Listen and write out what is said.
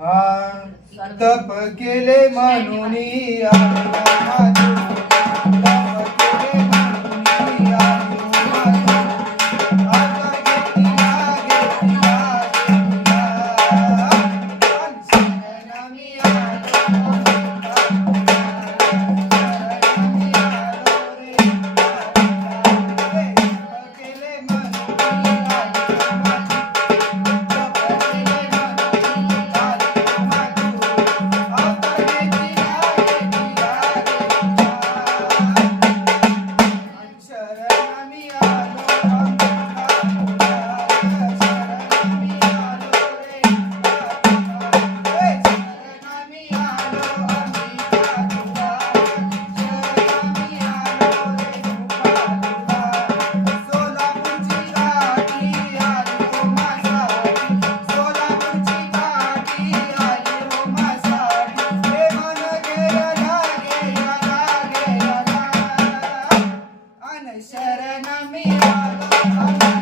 हा तप केले म्हणून They said Mira, Sharanam Mira.